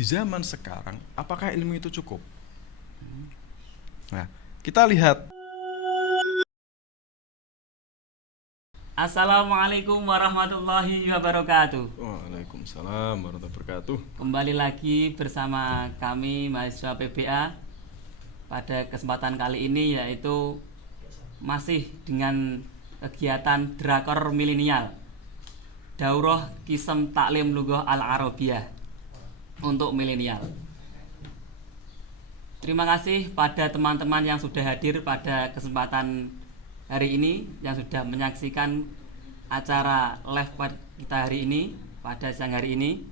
di zaman sekarang apakah ilmu itu cukup? Nah, kita lihat. Assalamualaikum warahmatullahi wabarakatuh. Waalaikumsalam warahmatullahi wabarakatuh. Kembali lagi bersama kami mahasiswa PBA pada kesempatan kali ini, yaitu masih dengan kegiatan Drakor Milenial Daurah Qism Taklim Lughah Al-Arabiyah untuk milenial. Terima kasih pada teman-teman yang sudah hadir pada kesempatan hari ini, yang sudah menyaksikan acara live kita hari ini pada siang hari ini.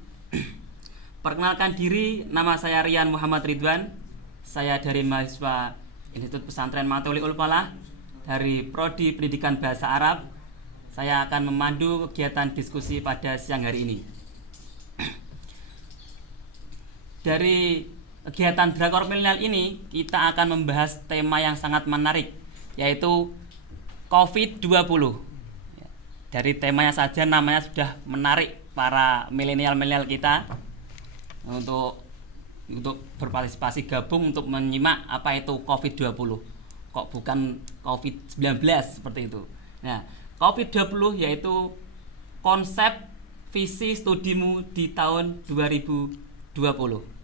Perkenalkan diri, nama saya Rian Muhammad Ridwan. Saya dari mahasiswa Institut Pesantren Matoli'ul Falah dari Prodi Pendidikan Bahasa Arab. Saya akan memandu kegiatan diskusi pada siang hari ini. Dari kegiatan Drakor Milenial ini, kita akan membahas tema yang sangat menarik, yaitu COVID-20. Dari temanya saja namanya sudah menarik para milenial-milenial kita untuk berpartisipasi gabung untuk menyimak apa itu COVID-20. Kok bukan COVID-19 seperti itu. Nah, COVID-20 yaitu konsep visi studimu di tahun 2020.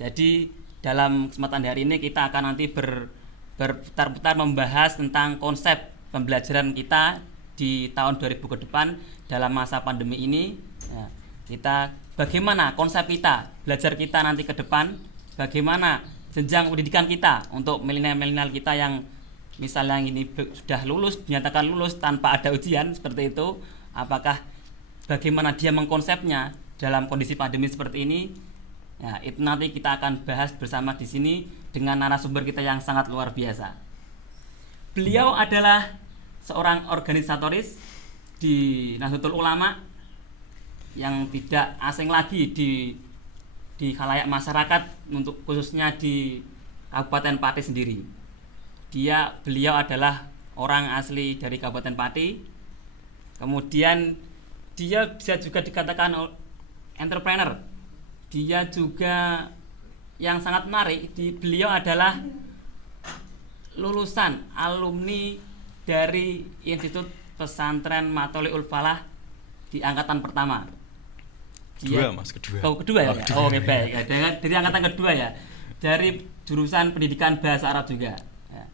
Jadi dalam kesempatan hari ini kita akan nanti berputar-putar membahas tentang konsep pembelajaran kita di tahun 2000 ke depan dalam masa pandemi ini. Ya, kita bagaimana konsep kita, belajar kita nanti ke depan, bagaimana jenjang pendidikan kita untuk milenial-milenial kita yang misalnya ini sudah lulus, dinyatakan lulus tanpa ada ujian seperti itu, apakah bagaimana dia mengkonsepnya dalam kondisi pandemi seperti ini. Ya, itu nanti kita akan bahas bersama di sini dengan narasumber kita yang sangat luar biasa. Beliau adalah seorang organisatoris di Nahdlatul Ulama yang tidak asing lagi di khalayak masyarakat, untuk khususnya di Kabupaten Pati sendiri. Beliau adalah orang asli dari Kabupaten Pati. Kemudian dia bisa juga dikatakan entrepreneur. Dia juga yang sangat menarik, beliau adalah lulusan alumni dari Institut Pesantren Matoli'ul Falah di angkatan pertama. Kedua. Kedua ya. Oh, oke, baik. Ya, dari angkatan kedua ya. Dari jurusan Pendidikan Bahasa Arab juga. Ya.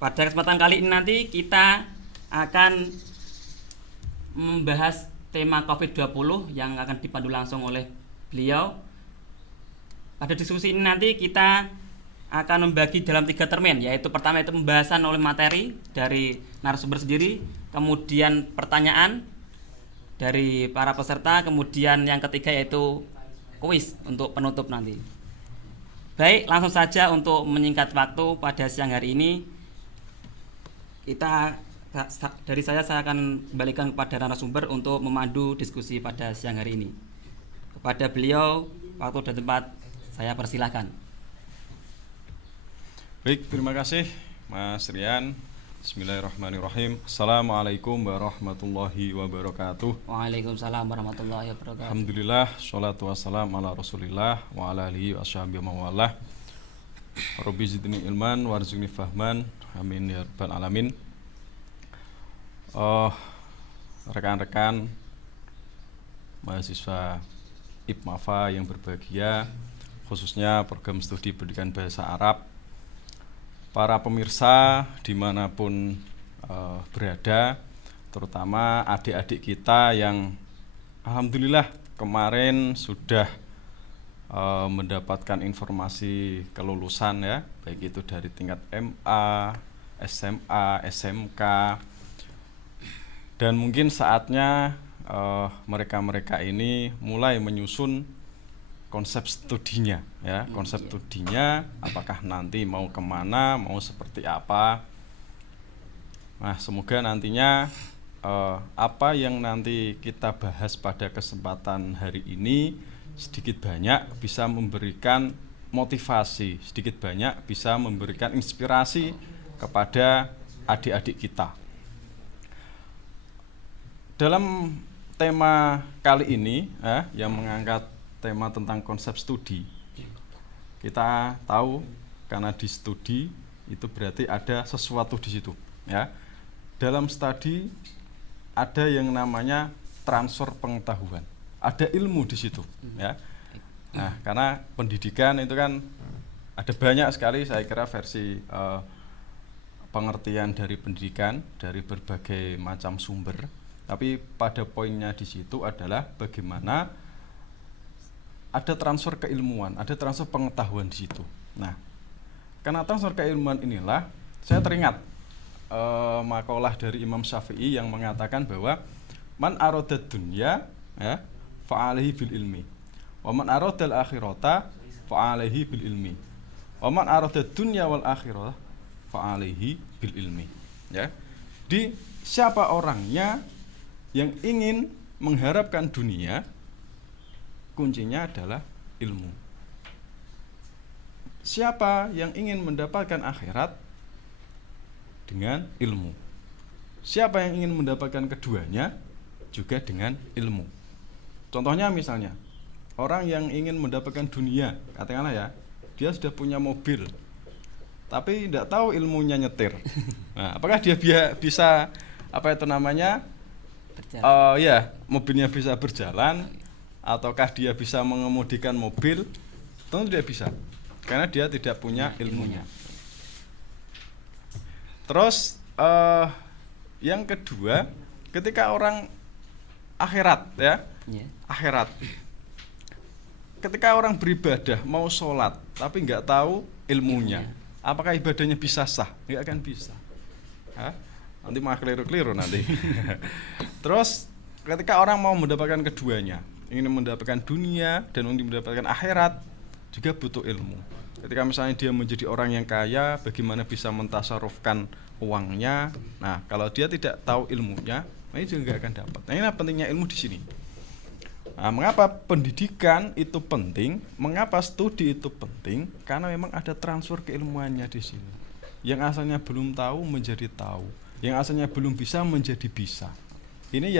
Pada kesempatan kali ini nanti kita akan membahas tema COVID-20 yang akan dipandu langsung oleh beliau. Pada diskusi ini nanti kita akan membagi dalam 3 termin, yaitu pertama itu pembahasan oleh materi dari narasumber sendiri, kemudian pertanyaan dari para peserta, kemudian yang ketiga yaitu kuis untuk penutup nanti. Baik, langsung saja untuk menyingkat waktu pada siang hari ini, dari saya akan kembalikan kepada narasumber untuk memandu diskusi pada siang hari ini. Kepada beliau, waktu dan tempat saya persilahkan. Baik, terima kasih Mas Rian. Bismillahirrahmanirrahim. Assalamualaikum warahmatullahi wabarakatuh. Waalaikumsalam warahmatullahi wabarakatuh. Alhamdulillah, sholatu wassalam ala rasulillah wa ala alihi wa ashabihi wa mawalah. Rabbi zidni ilman warzuqni fahman, amin ya rabbal alamin. Rekan-rekan mahasiswa IPMAFA yang berbahagia, khususnya program studi pendidikan bahasa Arab, para pemirsa dimanapun berada, terutama adik-adik kita yang alhamdulillah kemarin sudah mendapatkan informasi kelulusan ya, baik itu dari tingkat MA, SMA, SMK, dan mungkin saatnya mereka-mereka ini mulai menyusun konsep studinya ya, konsep studinya apakah nanti mau kemana, mau seperti apa. Nah, semoga nantinya apa yang nanti kita bahas pada kesempatan hari ini sedikit banyak bisa memberikan motivasi, sedikit banyak bisa memberikan inspirasi kepada adik-adik kita. Dalam tema kali ini yang mengangkat tema tentang konsep studi. Kita tahu karena di studi itu berarti ada sesuatu di situ, ya. Dalam studi ada yang namanya transfer pengetahuan, ada ilmu di situ, ya. Nah, karena pendidikan itu kan ada banyak sekali, saya kira versi pengertian dari pendidikan dari berbagai macam sumber, tapi pada poinnya di situ adalah bagaimana ada transfer keilmuan, ada transfer pengetahuan di situ. Nah, karena transfer keilmuan inilah saya teringat makalah dari Imam Syafi'i yang mengatakan bahwa man aradad dunya ya fa'alaihi bil ilmi wa man aradal akhirata fa'alaihi bil ilmi wa man aradad dunya wal akhirah fa'alaihi bil ilmi, ya. Di siapa orangnya yang ingin mengharapkan dunia, kuncinya adalah ilmu. Siapa yang ingin mendapatkan akhirat, dengan ilmu. Siapa yang ingin mendapatkan keduanya, juga dengan ilmu. Contohnya misalnya, orang yang ingin mendapatkan dunia, katakanlah ya, dia sudah punya mobil, tapi tidak tahu ilmunya nyetir. Nah, apakah dia bisa ya, mobilnya bisa berjalan, ataukah dia bisa mengemudikan mobil? Tentu tidak bisa, karena dia tidak punya ilmunya. Terus yang kedua, ketika orang akhirat, ya, akhirat. Ketika orang beribadah mau sholat, tapi nggak tahu ilmunya, apakah ibadahnya bisa sah? Nggak akan bisa. Hah? Nanti malah keliru-keliru nanti. Terus ketika orang mau mendapatkan keduanya, ingin mendapatkan dunia dan ingin mendapatkan akhirat, juga butuh ilmu. Ketika misalnya dia menjadi orang yang kaya, bagaimana bisa mentasarufkan uangnya? Nah, kalau dia tidak tahu ilmunya, ini juga nggak akan dapat. Nah, ini pentingnya ilmu di sini. Nah, mengapa pendidikan itu penting? Mengapa studi itu penting? Karena memang ada transfer keilmuannya di sini. Yang asalnya belum tahu menjadi tahu, yang asalnya belum bisa menjadi bisa. Ini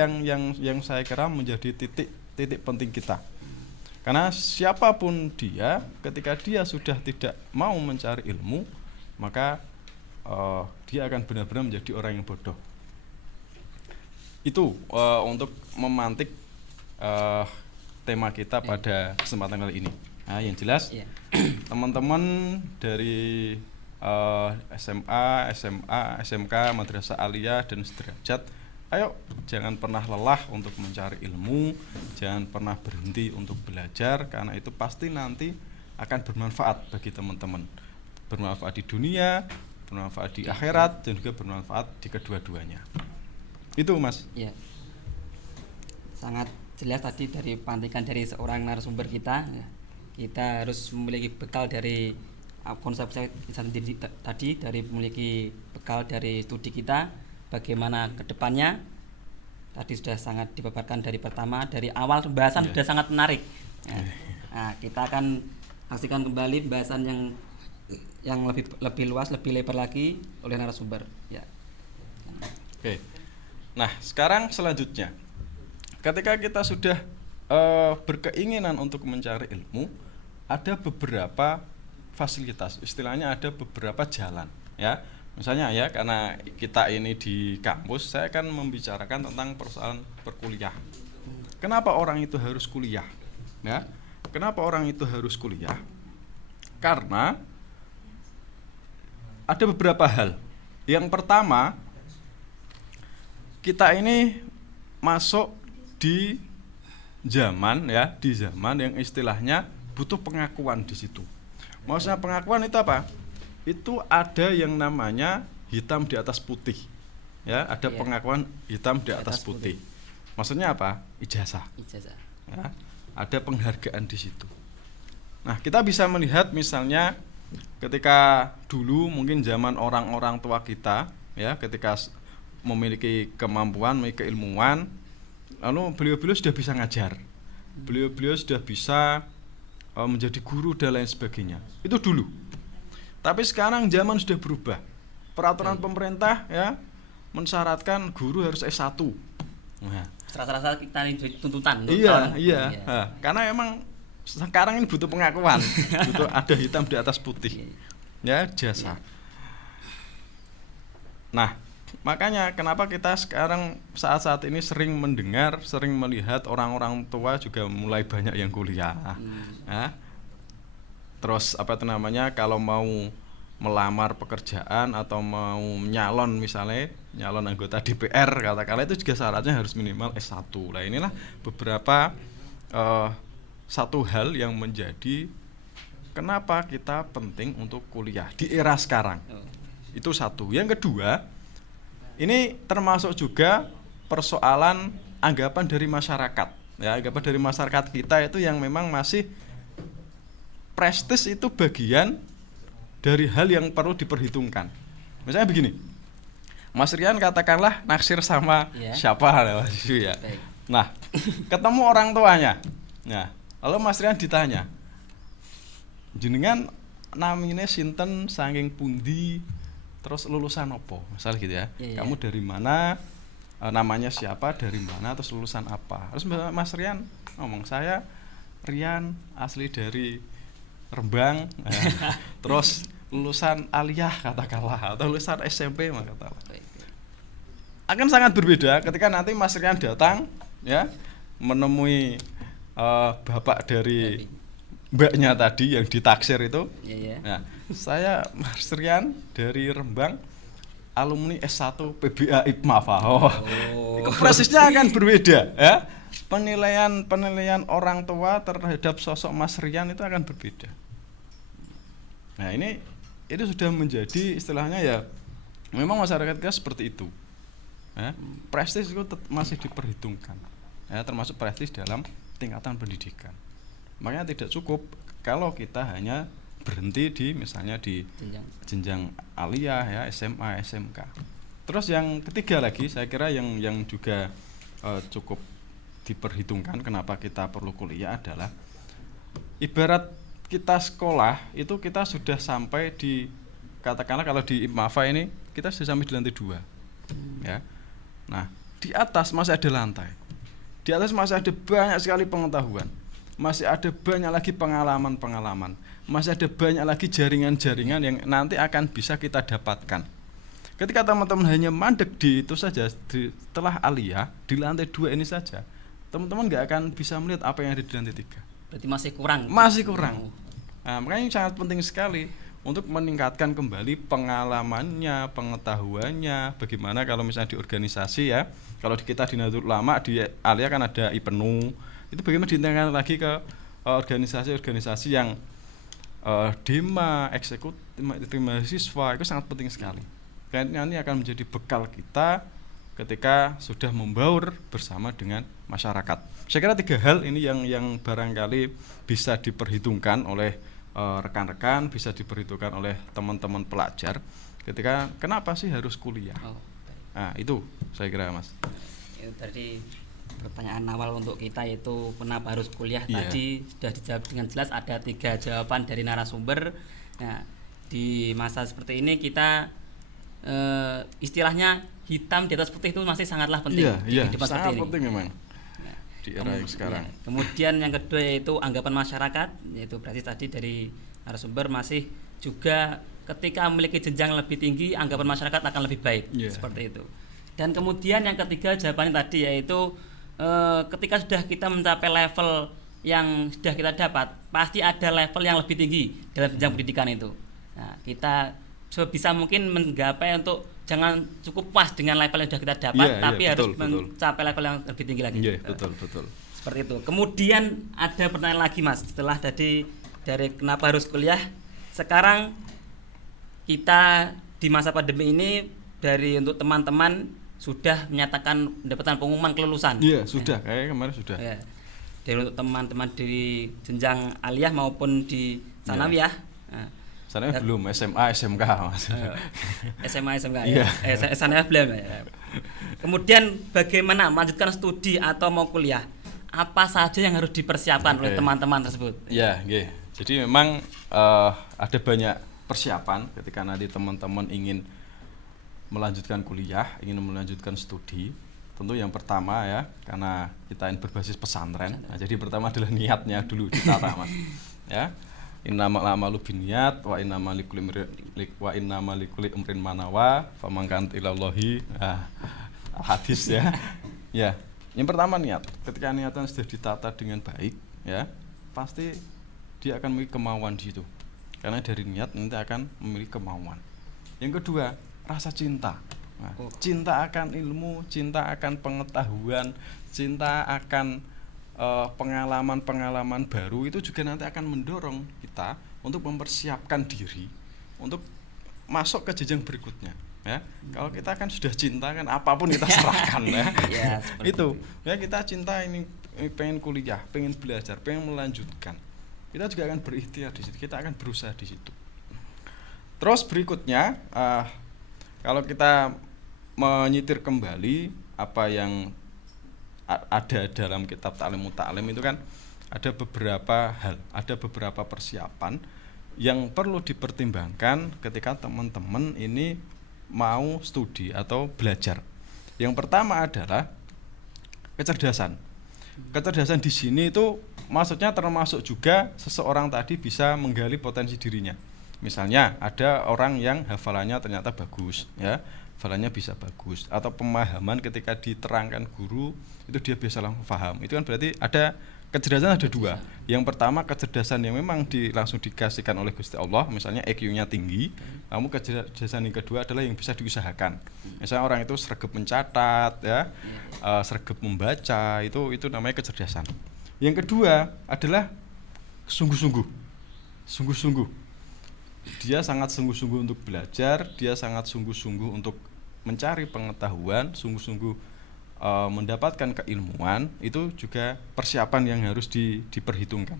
yang saya kira menjadi titik penting kita. Karena siapapun dia, ketika dia sudah tidak mau mencari ilmu, maka dia akan benar-benar menjadi orang yang bodoh. Itu untuk memantik tema kita pada kesempatan kali ini. Nah, yang jelas teman-teman dari SMA, SMK, Madrasah Aliyah dan sederajat, ayo jangan pernah lelah untuk mencari ilmu, jangan pernah berhenti untuk belajar, karena itu pasti nanti akan bermanfaat bagi teman-teman. Bermanfaat di dunia, bermanfaat di akhirat, dan juga bermanfaat di kedua-duanya. Itu, Mas. Ya. Sangat jelas tadi dari pantikan dari seorang narasumber kita. Kita harus memiliki bekal dari konsep saya tadi, dari memiliki bekal dari studi kita, bagaimana kedepannya. Tadi sudah sangat dipaparkan dari pertama, dari awal pembahasan sudah sangat menarik. Nah, kita akan saksikan kembali pembahasan yang lebih luas, lebih lebar lagi oleh narasumber. Ya. Oke. Nah, sekarang selanjutnya, ketika kita sudah berkeinginan untuk mencari ilmu, ada beberapa fasilitas, istilahnya ada beberapa jalan, ya. Misalnya ya, karena kita ini di kampus, saya akan membicarakan tentang persoalan berkuliah. Kenapa orang itu harus kuliah? Ya, kenapa orang itu harus kuliah? Karena ada beberapa hal. Yang pertama, kita ini masuk di zaman yang istilahnya butuh pengakuan di situ. Maksudnya pengakuan itu apa? Itu ada yang namanya hitam di atas putih, ya, ada pengakuan hitam di atas putih. Maksudnya apa? Ijazah. Ya, ada penghargaan di situ. Nah, kita bisa melihat misalnya ketika dulu mungkin zaman orang-orang tua kita, ya, ketika memiliki kemampuan, memiliki keilmuan, lalu beliau-beliau sudah bisa ngajar, beliau-beliau sudah bisa menjadi guru dan lain sebagainya. Itu dulu. Tapi sekarang zaman sudah berubah. Peraturan pemerintah ya mensyaratkan guru harus S1. Nah, rasa-rasa kita ini tuntutan. Iya. Nah, karena emang sekarang ini butuh pengakuan, butuh ada hitam di atas putih. Ya, jasa. Nah, makanya kenapa kita sekarang saat-saat ini sering mendengar, sering melihat orang-orang tua juga mulai banyak yang kuliah. Nah, terus apa itu namanya, kalau mau melamar pekerjaan atau mau nyalon misalnya nyalon anggota DPR katakanlah, itu juga syaratnya harus minimal S1. Nah, inilah beberapa satu hal yang menjadi kenapa kita penting untuk kuliah di era sekarang. Itu satu. Yang kedua, ini termasuk juga persoalan anggapan dari masyarakat. Ya, anggapan dari masyarakat kita itu yang memang masih prestis itu bagian dari hal yang perlu diperhitungkan. Misalnya begini, Mas Rian katakanlah naksir sama siapa ya. Nah, ketemu orang tuanya. Nah, lalu Mas Rian ditanya, jenengan namine sinten saking pundi, terus lulusan apa, misal gitu ya. Kamu dari mana, namanya siapa, dari mana, terus lulusan apa. Terus Mas Rian ngomong, saya Rian asli dari Rembang, terus lulusan aliyah katakanlah, atau lulusan SMP katakanlah. Akan sangat berbeda ketika nanti Mas Rian datang ya menemui bapak dari mbaknya tadi yang ditaksir itu. Nah, saya Mas Rian dari Rembang, alumni S1 PBA IPMAF. Prosesnya akan berbeda ya. Penilaian orang tua terhadap sosok Mas Rian itu akan berbeda. Nah, ini sudah menjadi istilahnya ya, memang masyarakat kita seperti itu. Ya, prestis itu masih diperhitungkan. Ya, termasuk prestis dalam tingkatan pendidikan. Makanya tidak cukup kalau kita hanya berhenti di misalnya di jenjang aliyah ya, SMA, SMK. Terus yang ketiga lagi saya kira yang juga cukup diperhitungkan kenapa kita perlu kuliah adalah ibarat kita sekolah itu kita sudah sampai di, katakanlah kalau di IPMAFA ini kita sudah sampai di lantai 2 ya. Nah, di atas masih ada lantai, di atas masih ada banyak sekali pengetahuan, masih ada banyak lagi pengalaman-pengalaman, masih ada banyak lagi jaringan-jaringan yang nanti akan bisa kita dapatkan. Ketika teman-teman hanya mandek di itu saja, setelah aliyah di lantai 2 ini saja, teman-teman nggak akan bisa melihat apa yang ada di lantai 3. Berarti masih kurang. Nah, makanya ini sangat penting sekali untuk meningkatkan kembali pengalamannya, pengetahuannya. Bagaimana kalau misalnya di organisasi ya, kalau kita di Nahdlatul Ulama di aliyah kan ada IPENU, itu bagaimana ditingkatkan lagi ke organisasi-organisasi yang DEMA, eksekutif, mahasiswa, itu sangat penting sekali. Karena ini akan menjadi bekal kita ketika sudah membaur bersama dengan masyarakat. Saya kira 3 hal ini yang barangkali bisa diperhitungkan oleh rekan-rekan, bisa diperhitungkan oleh teman-teman pelajar ketika kenapa sih harus kuliah. Nah, itu saya kira Mas. Itu tadi pertanyaan awal untuk kita itu kenapa harus kuliah. Tadi sudah dijawab dengan jelas, ada 3 jawaban dari narasumber. Nah, di masa seperti ini kita istilahnya hitam di atas putih itu masih sangatlah penting di kehidupan seperti ini. Sangat penting memang di era yang sekarang. Kemudian yang kedua yaitu anggapan masyarakat, yaitu berarti tadi dari narasumber masih juga ketika memiliki jenjang lebih tinggi anggapan masyarakat akan lebih baik, seperti itu. Dan kemudian yang ketiga jawabannya tadi yaitu ketika sudah kita mencapai level yang sudah kita dapat, pasti ada level yang lebih tinggi dalam jenjang pendidikan itu. Nah, kita sebisa mungkin menggapai untuk jangan cukup puas dengan level yang sudah kita dapat, tapi harus mencapai level yang lebih tinggi lagi. Betul. Seperti itu. Kemudian ada pertanyaan lagi Mas, setelah tadi dari kenapa harus kuliah, sekarang kita di masa pandemi ini dari untuk teman-teman sudah menyatakan mendapatkan pengumuman kelulusan. Iya, sudah. Kayak kemarin sudah. Ya. Dari untuk teman-teman di jenjang aliyah maupun di sanawiyah. Nah, sanawiyah belum, SMA, SMK Mas. SMA, SMK ya. Sanawiyah belum ya. Kemudian bagaimana melanjutkan studi atau mau kuliah? Apa saja yang harus dipersiapkan oleh teman-teman tersebut? Ya, jadi memang ada banyak persiapan ketika nanti teman-teman ingin melanjutkan kuliah, ingin melanjutkan studi. tentu yang pertama ya, karena kita ini berbasis pesantren. Nah, jadi pertama adalah niatnya dulu ditata, Mas. Ya. Innamal a'malu binniyat wa innamal likulli imrin ma nawa faman kanat ilallahi hadis ya. Ya. Yang pertama niat. Ketika niatan sudah ditata dengan baik ya, pasti dia akan memiliki kemauan di situ. Karena dari niat nanti akan memiliki kemauan. Yang kedua, rasa cinta. Nah, cinta akan ilmu, cinta akan pengetahuan, cinta akan pengalaman-pengalaman baru itu juga nanti akan mendorong kita untuk mempersiapkan diri untuk masuk ke jenjang berikutnya ya. Kalau kita kan sudah cinta kan apapun kita serahkan ya. Itu ya, kita cinta ini pengen kuliah, pengen belajar, pengen melanjutkan, kita juga akan berikhtiar di situ, kita akan berusaha di situ. Terus berikutnya kalau kita menyitir kembali apa yang ada dalam kitab Ta'lim Muta'alim itu kan ada beberapa hal, ada beberapa persiapan yang perlu dipertimbangkan ketika teman-teman ini mau studi atau belajar. Yang pertama adalah kecerdasan. Kecerdasan di sini itu maksudnya termasuk juga seseorang tadi bisa menggali potensi dirinya. Misalnya ada orang yang hafalannya ternyata bagus ya, hafalannya bisa bagus, atau pemahaman ketika diterangkan guru itu dia bisa langsung paham. Itu kan berarti ada kecerdasan, ada dua. Yang pertama kecerdasan yang memang langsung dikasihkan oleh Gusti Allah, misalnya IQ-nya tinggi. Namun kecerdasan yang kedua adalah yang bisa diusahakan. Misalnya orang itu sregep mencatat ya, sregep membaca, itu namanya kecerdasan. Yang kedua adalah sungguh-sungguh. Sungguh-sungguh. Dia sangat sungguh-sungguh untuk belajar, dia sangat sungguh-sungguh untuk mencari pengetahuan, sungguh-sungguh mendapatkan keilmuan. Itu juga persiapan yang harus diperhitungkan.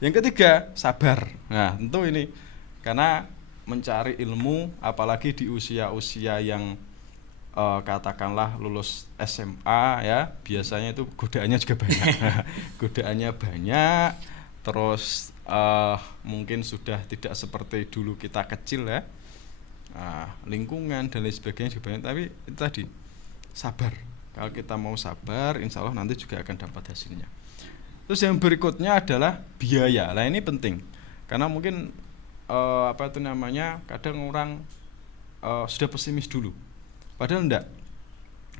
Yang ketiga, sabar. Nah, tentu ini karena mencari ilmu apalagi di usia-usia yang katakanlah lulus SMA ya, biasanya itu godaannya juga banyak. Godaannya banyak, terus mungkin sudah tidak seperti dulu kita kecil ya. Lingkungan dan lain sebagainya juga banyak, tapi itu tadi sabar. Kalau kita mau sabar, insya Allah nanti juga akan dapat hasilnya. Terus yang berikutnya adalah biaya. Nah ini penting, karena mungkin kadang orang sudah pesimis dulu, padahal enggak.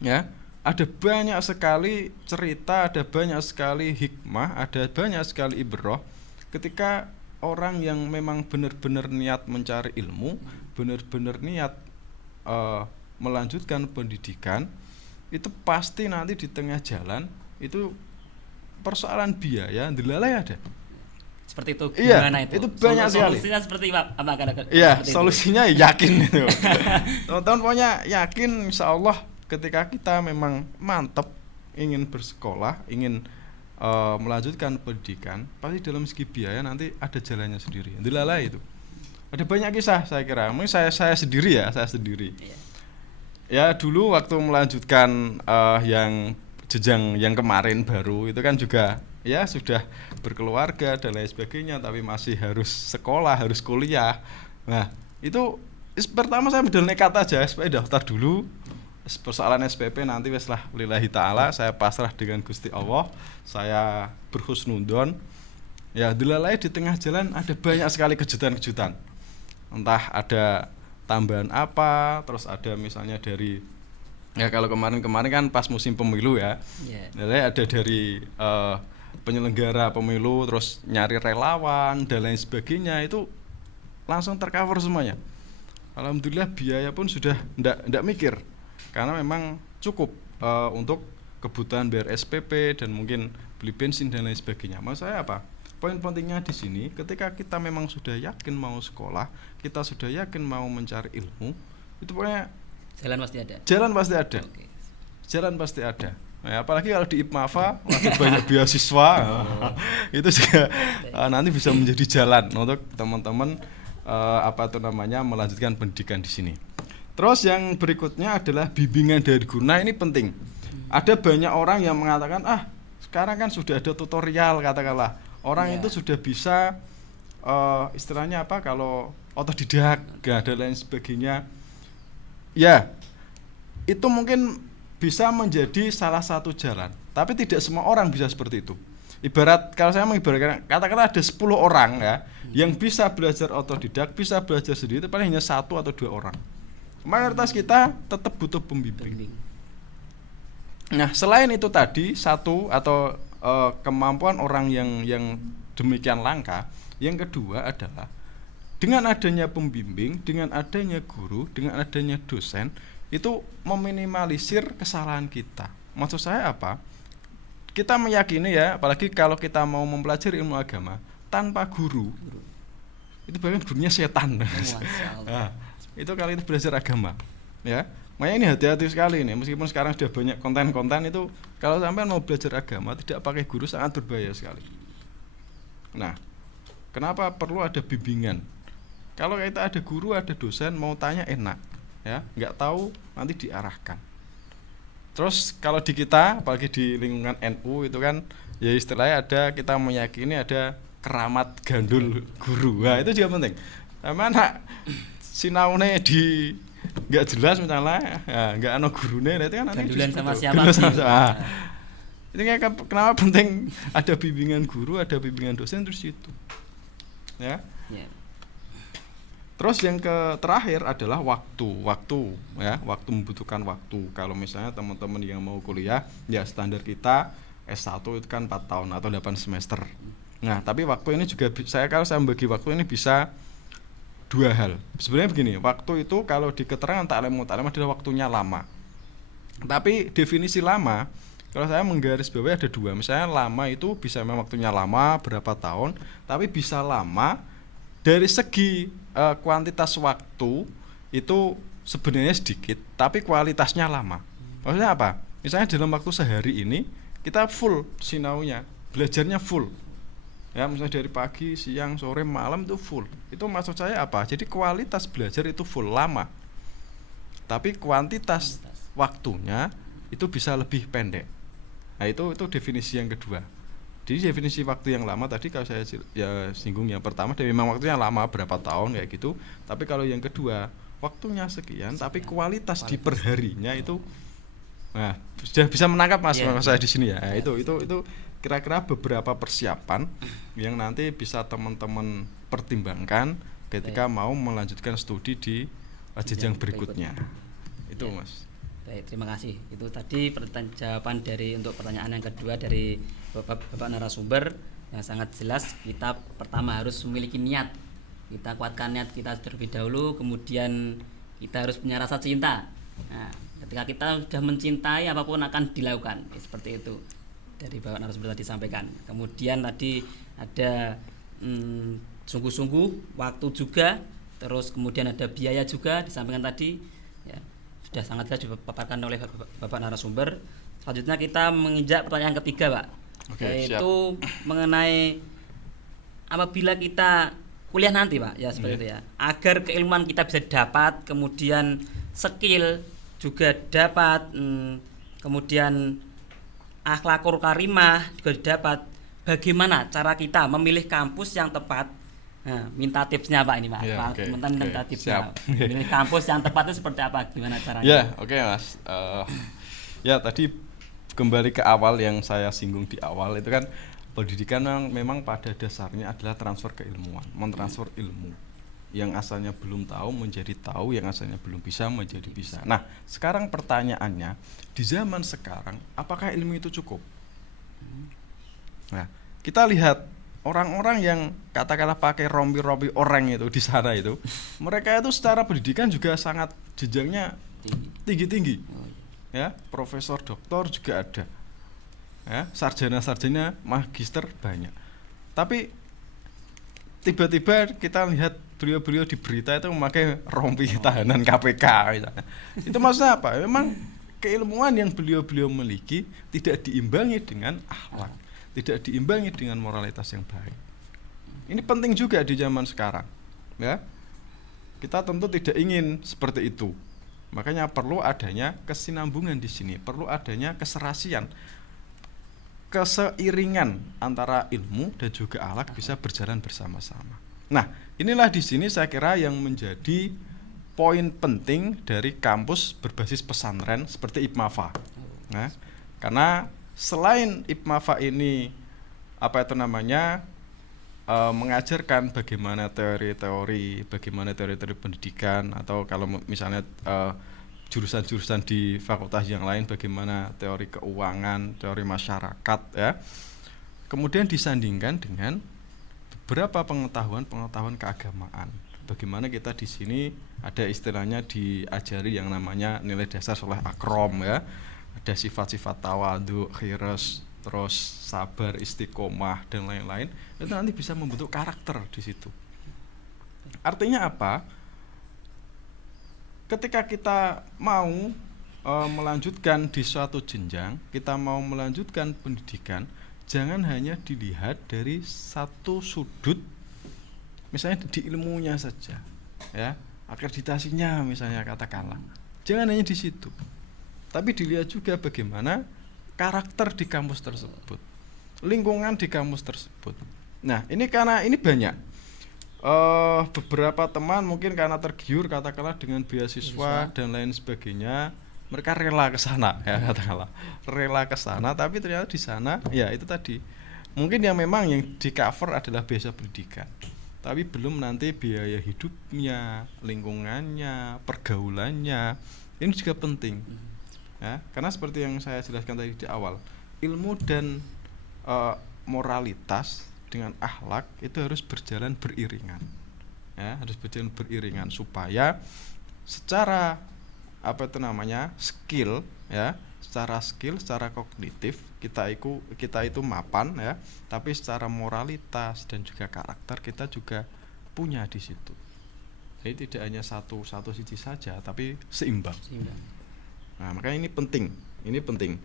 Ya, ada banyak sekali cerita, ada banyak sekali hikmah, ada banyak sekali ibrah ketika orang yang memang benar-benar niat mencari ilmu, benar-benar niat melanjutkan pendidikan, itu pasti nanti di tengah jalan itu persoalan biaya dilalai ada. Seperti itu gimana itu? Itu banyak sekali. Solusinya seperti apa? Iya, solusinya yakin itu. Teman-teman pokoknya yakin insya Allah ketika kita memang mantep ingin bersekolah, ingin melanjutkan pendidikan, pasti dalam segi biaya nanti ada jalannya sendiri. Dilalai itu. Ada banyak kisah saya kira. Mungkin saya sendiri. Iya. Ya dulu waktu melanjutkan yang jenjang yang kemarin baru itu kan juga ya sudah berkeluarga dan lain sebagainya, tapi masih harus sekolah, harus kuliah. Nah itu pertama saya modal nekat aja supaya daftar dulu. Persoalan SPP nanti wes lah lillahi ta'ala, saya pasrah dengan Gusti Allah, saya berhusnudon. Ya dilalai di tengah jalan ada banyak sekali kejutan-kejutan. Entah ada tambahan apa, terus ada misalnya dari ya kalau kemarin kan pas musim pemilu ya, ada dari penyelenggara pemilu, terus nyari relawan dan lain sebagainya, itu langsung tercover semuanya. Alhamdulillah biaya pun sudah ndak mikir, karena memang cukup untuk kebutuhan bayar SPP dan mungkin beli bensin dan lain sebagainya. Maksud saya apa? Poin pentingnya di sini, ketika kita memang sudah yakin mau sekolah, kita sudah yakin mau mencari ilmu, itu pokoknya jalan pasti ada. Okay. Jalan pasti ada. Nah, apalagi kalau di IPMAFA ada banyak beasiswa, itu juga nanti bisa menjadi jalan untuk teman-teman melanjutkan pendidikan di sini. Terus yang berikutnya adalah bimbingan dari guru. Nah ini penting. Ada banyak orang yang mengatakan sekarang kan sudah ada tutorial katakanlah. Orang itu sudah bisa istilahnya kalau otodidak dan lain sebagainya. Ya, itu mungkin bisa menjadi salah satu jalan, tapi tidak semua orang bisa seperti itu. Ibarat, kalau saya mengibaratkan, katakanlah ada 10 orang ya yang bisa belajar otodidak, bisa belajar sendiri, itu paling hanya 1 atau 2 orang. Mayoritas kita tetap butuh pembimbing. Nah, selain itu tadi, satu atau kemampuan orang yang demikian langka, yang kedua adalah dengan adanya pembimbing, dengan adanya guru, dengan adanya dosen, itu meminimalisir kesalahan kita. Maksud saya apa? Kita meyakini ya, apalagi kalau kita mau mempelajari ilmu agama tanpa guru, itu bahkan gurunya setan. Nah, itu kalau itu belajar agama, ya. Makanya ini hati-hati sekali nih, meskipun sekarang sudah banyak konten-konten itu, kalau sampai mau belajar agama tidak pakai guru sangat berbahaya sekali. Nah, kenapa perlu ada bimbingan? Kalau kita ada guru, ada dosen, mau tanya enak, ya, nggak tahu nanti diarahkan. Terus kalau di kita, apalagi di lingkungan NU itu kan, ya istilahnya ada, kita meyakini ada keramat gandul guru. Nah, itu juga penting. Mana sinaune di nggak jelas misalnya, ya, nggak ada gurune, itu kan nanti gandulan sama siapa sih? Itu kenapa penting ada bimbingan guru, ada bimbingan dosen, terus itu, ya. Terus yang terakhir adalah waktu ya, waktu membutuhkan waktu. Kalau misalnya teman-teman yang mau kuliah, ya standar kita S1 itu kan 4 tahun atau 8 semester. Nah, tapi waktu ini juga kalau saya membagi waktu ini bisa 2 hal. Sebenarnya begini, waktu itu kalau di keterangan ta'lim adalah waktunya lama. Tapi definisi lama, kalau saya menggarisbawahi ada 2. Misalnya lama itu bisa memang waktunya lama berapa tahun, tapi bisa lama dari segi kuantitas waktu itu sebenarnya sedikit, tapi kualitasnya lama. Maksudnya apa? Misalnya dalam waktu sehari ini kita full sinaunya, belajarnya full. Ya, misalnya dari pagi, siang, sore, malam itu full. Itu maksud saya apa? Jadi kualitas belajar itu full lama. Tapi kuantitas waktunya itu bisa lebih pendek. Nah, itu definisi yang kedua. Jadi definisi waktu yang lama tadi kalau saya ya singgung yang pertama, dan memang waktunya lama berapa tahun kayak gitu. Tapi kalau yang kedua waktunya sekian, tapi kualitas di perharinya itu, nah sudah bisa menangkap mas saya di sini ya. Nah, itu kira-kira beberapa persiapan yang nanti bisa teman-teman pertimbangkan ketika mau melanjutkan studi di jenjang berikutnya. Itu mas. Baik, terima kasih. Itu tadi jawaban untuk pertanyaan yang kedua dari Bapak narasumber yang sangat jelas. Kita pertama harus memiliki niat. Kita kuatkan niat kita terlebih dahulu, kemudian kita harus punya rasa cinta. Nah, ketika kita sudah mencintai, apapun akan dilakukan. Seperti itu dari Bapak narasumber tadi sampaikan. Kemudian tadi ada sungguh-sungguh, waktu juga, terus kemudian ada biaya juga disampaikan tadi. Ya, sudah sangat jelas dipaparkan oleh Bapak narasumber. Selanjutnya kita menginjak pertanyaan ketiga, Pak. Yaitu mengenai apabila kita kuliah nanti, Pak, ya seperti itu ya. Agar keilmuan kita bisa dapat, kemudian skill juga dapat, kemudian akhlakul karimah juga didapat. Bagaimana cara kita memilih kampus yang tepat? Nah, minta tipsnya Pak ini Pak. Minta tipsnya. Memilih kampus yang tepat itu seperti apa? Gimana caranya? Ya, oke, Mas. Ya tadi kembali ke awal yang saya singgung di awal itu kan, pendidikan memang pada dasarnya adalah transfer keilmuan, mentransfer ilmu. Yang asalnya belum tahu menjadi tahu, yang asalnya belum bisa menjadi bisa. Nah, sekarang pertanyaannya, di zaman sekarang apakah ilmu itu cukup? Nah, kita lihat orang-orang yang katakanlah pakai rompi-rompi orang itu di sana itu, mereka itu secara pendidikan juga sangat jenjangnya tinggi-tinggi. Ya, profesor, doktor juga ada. Ya, sarjana magister banyak. Tapi tiba-tiba kita lihat beliau-beliau di berita itu memakai rompi tahanan KPK misalnya. Itu maksudnya apa? Memang keilmuan yang beliau-beliau miliki tidak diimbangi dengan akhlak, tidak diimbangi dengan moralitas yang baik. Ini penting juga di zaman sekarang, ya. Kita tentu tidak ingin seperti itu. Makanya perlu adanya kesinambungan di sini, perlu adanya keserasian, keseiringan antara ilmu dan juga akhlak bisa berjalan bersama-sama. Nah, inilah di sini saya kira yang menjadi poin penting dari kampus berbasis pesantren seperti IPMAFA. Nah, karena selain IPMAFA ini mengajarkan bagaimana teori-teori pendidikan, atau kalau misalnya jurusan-jurusan di fakultas yang lain bagaimana teori keuangan, teori masyarakat ya. Kemudian disandingkan dengan beberapa pengetahuan keagamaan. Bagaimana kita di sini ada istilahnya diajari yang namanya nilai dasar soleh akrom ya. Ada sifat-sifat tawadhu, khiras, terus sabar, istiqomah dan lain-lain. Itu nanti bisa membentuk karakter di situ. Artinya apa? Ketika kita mau melanjutkan di suatu jenjang, kita mau melanjutkan pendidikan, jangan hanya dilihat dari satu sudut, misalnya di ilmunya saja, ya, akreditasinya misalnya katakanlah. Jangan hanya di situ, tapi dilihat juga bagaimana karakter di kampus tersebut, lingkungan di kampus tersebut. Nah, ini karena ini banyak. Beberapa teman mungkin karena tergiur katakanlah dengan beasiswa dan lain sebagainya, mereka rela ke sana ya katakanlah, rela ke sana, tapi ternyata di sana ya itu tadi mungkin yang memang yang di cover adalah biaya pendidikan, tapi belum nanti biaya hidupnya, lingkungannya, pergaulannya. Ini juga penting ya, karena seperti yang saya jelaskan tadi di awal, ilmu dan moralitas dengan akhlak itu harus berjalan beriringan ya, harus berjalan beriringan supaya secara skill ya, secara kognitif kita itu mapan ya, tapi secara moralitas dan juga karakter kita juga punya di situ. Jadi tidak hanya satu sisi saja, tapi seimbang. Nah, makanya ini penting.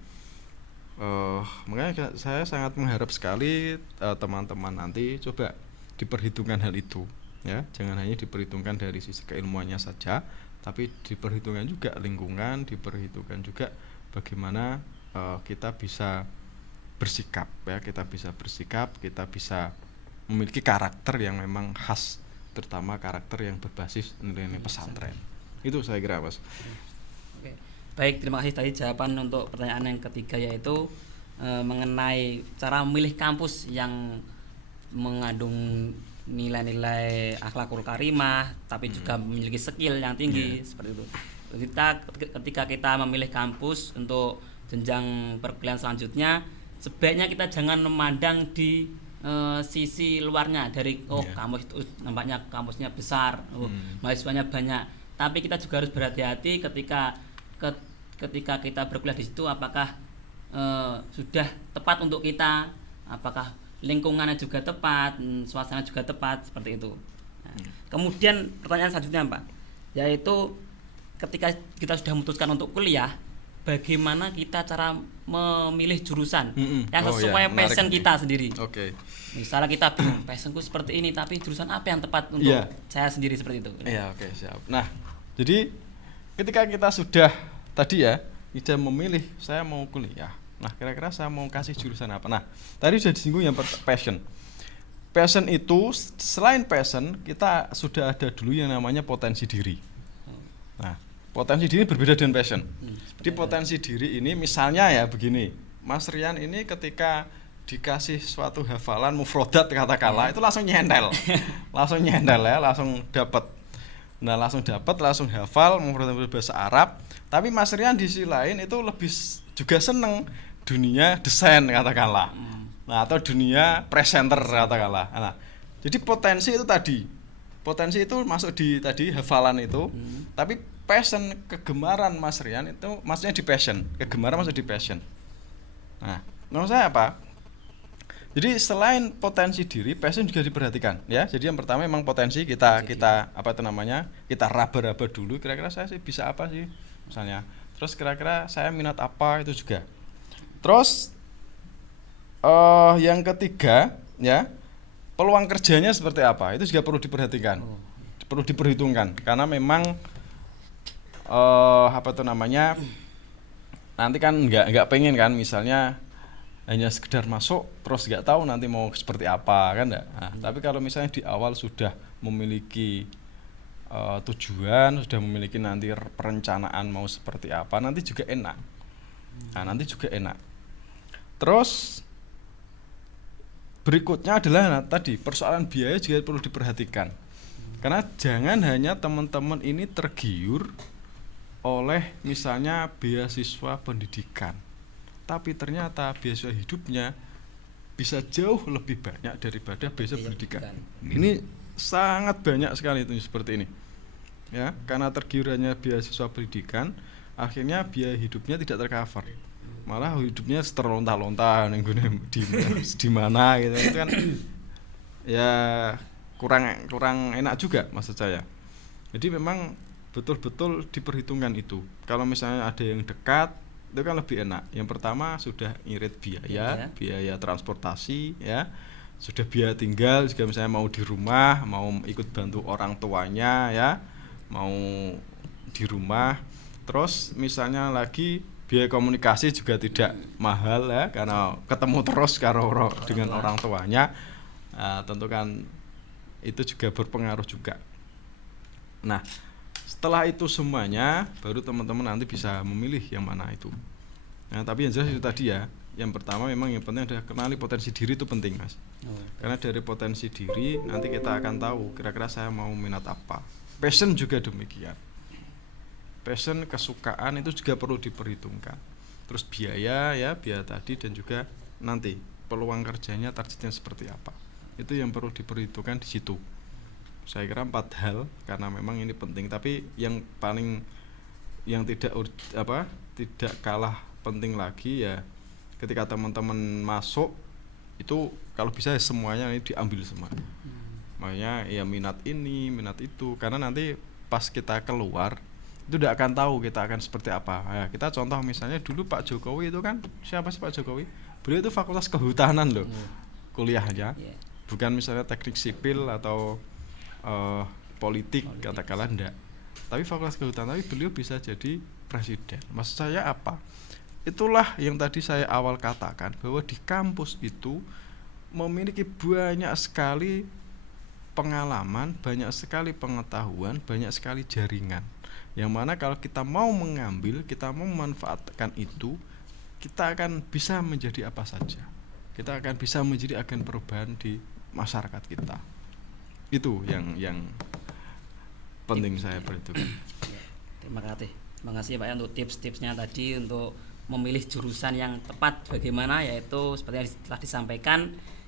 Makanya saya sangat mengharap sekali teman-teman nanti coba diperhitungkan hal itu ya, jangan hanya diperhitungkan dari sisi keilmuannya saja, tapi diperhitungkan juga lingkungan, diperhitungkan juga bagaimana kita bisa bersikap ya, kita bisa memiliki karakter yang memang khas, terutama karakter yang berbasis nilai-nilai pesantren. Itu saya kira, Mas. Baik, terima kasih tadi jawaban untuk pertanyaan yang ketiga, yaitu mengenai cara memilih kampus yang mengandung nilai-nilai akhlakul karimah tapi juga memiliki skill yang tinggi seperti itu. Ketika kita memilih kampus untuk jenjang perkuliahan selanjutnya, sebaiknya kita jangan memandang di sisi luarnya dari kampus itu nampaknya kampusnya besar, mahasiswanya banyak, tapi kita juga harus berhati-hati ketika kita berkuliah di situ, apakah sudah tepat untuk kita, apakah lingkungannya juga tepat, suasana juga tepat, seperti itu. Nah, kemudian pertanyaan selanjutnya, Pak, yaitu ketika kita sudah memutuskan untuk kuliah, bagaimana kita cara memilih jurusan yang sesuai passion kita sendiri. Misalnya kita bingung, passionku seperti ini, tapi jurusan apa yang tepat untuk saya sendiri, seperti itu. Siap. Nah, jadi ketika kita sudah tadi ya, kita memilih saya mau kuliah. Nah, kira-kira saya mau kasih jurusan apa? Nah, tadi sudah disinggung yang passion. Passion itu, selain passion, kita sudah ada dulu yang namanya potensi diri. Nah, potensi diri berbeda dengan passion. Di potensi diri ini misalnya ya begini, Mas Rian ini ketika dikasih suatu hafalan mufrodat katakanlah, itu langsung nyendel. langsung dapat. Nah, langsung hafal mufrodat bahasa Arab. Tapi Mas Rian di sisi lain itu lebih juga seneng dunia desain katakanlah. Nah, atau dunia presenter katakanlah. Nah, jadi potensi itu masuk di tadi hafalan itu, tapi passion, kegemaran Mas Rian itu maksudnya di passion, kegemaran masuk di passion. Nah, menurut saya apa? Jadi selain potensi diri, passion juga diperhatikan ya. Jadi yang pertama memang potensi kita raba-raba dulu, kira-kira saya sih bisa apa sih misalnya. Terus kira-kira saya minat apa, itu juga. Terus yang ketiga ya, peluang kerjanya seperti apa, itu juga perlu diperhatikan, perlu diperhitungkan, karena memang nanti kan nggak pengen kan misalnya hanya sekedar masuk terus nggak tahu nanti mau seperti apa kan enggak. Nah, tapi kalau misalnya di awal sudah memiliki tujuan, sudah memiliki nanti perencanaan mau seperti apa, nanti juga enak Nah, nanti juga enak. Terus berikutnya adalah tadi persoalan biaya juga perlu diperhatikan. Karena jangan hanya teman-teman ini tergiur oleh misalnya beasiswa pendidikan, tapi ternyata beasiswa hidupnya bisa jauh lebih banyak daripada beasiswa pendidikan. Ini sangat banyak sekali itu seperti ini. Ya, karena tergiurannya beasiswa pendidikan, akhirnya biaya hidupnya tidak tercover. Malah hidupnya terlontar-lontar di mana gitu. Itu kan ya kurang enak juga maksud saya. Jadi memang betul-betul diperhitungkan itu. Kalau misalnya ada yang dekat itu kan lebih enak. Yang pertama sudah ngirit biaya transportasi ya. Sudah biaya tinggal juga misalnya mau di rumah, mau ikut bantu orang tuanya ya, mau di rumah. Terus misalnya lagi biaya komunikasi juga tidak mahal ya, karena ketemu terus dengan orang tuanya. Tentu kan itu juga berpengaruh juga. Nah, setelah itu semuanya baru teman-teman nanti bisa memilih yang mana itu. Nah, tapi yang jelas itu tadi ya, yang pertama memang yang penting adalah kenali potensi diri, itu penting Mas. Karena dari potensi diri nanti kita akan tahu kira-kira saya mau minat apa. Passion juga demikian. Passion, kesukaan itu juga perlu diperhitungkan. Terus biaya tadi, dan juga nanti peluang kerjanya targetnya seperti apa. Itu yang perlu diperhitungkan di situ. Saya kira 4 hal karena memang ini penting, tapi yang tidak kalah penting lagi ya ketika teman-teman masuk itu kalau bisa semuanya ini diambil semua. Makanya ya minat ini, minat itu, karena nanti pas kita keluar itu tidak akan tahu kita akan seperti apa. Ya, kita contoh misalnya dulu Pak Jokowi itu kan, siapa sih Pak Jokowi? Beliau itu fakultas kehutanan loh, kuliahnya, bukan misalnya teknik sipil atau politik katakanlah, enggak. Tapi fakultas kehutanan, tapi beliau bisa jadi presiden. Maksud saya apa? Itulah yang tadi saya awal katakan, bahwa di kampus itu memiliki banyak sekali pengalaman, banyak sekali pengetahuan, banyak sekali jaringan. Yang mana kalau kita mau mengambil, kita mau memanfaatkan itu, kita akan bisa menjadi apa saja. Kita akan bisa menjadi agen perubahan di masyarakat kita. Itu yang penting saya perhitungkan. Terima kasih Pak ya untuk tips-tipsnya tadi untuk memilih jurusan yang tepat bagaimana, yaitu seperti yang telah disampaikan,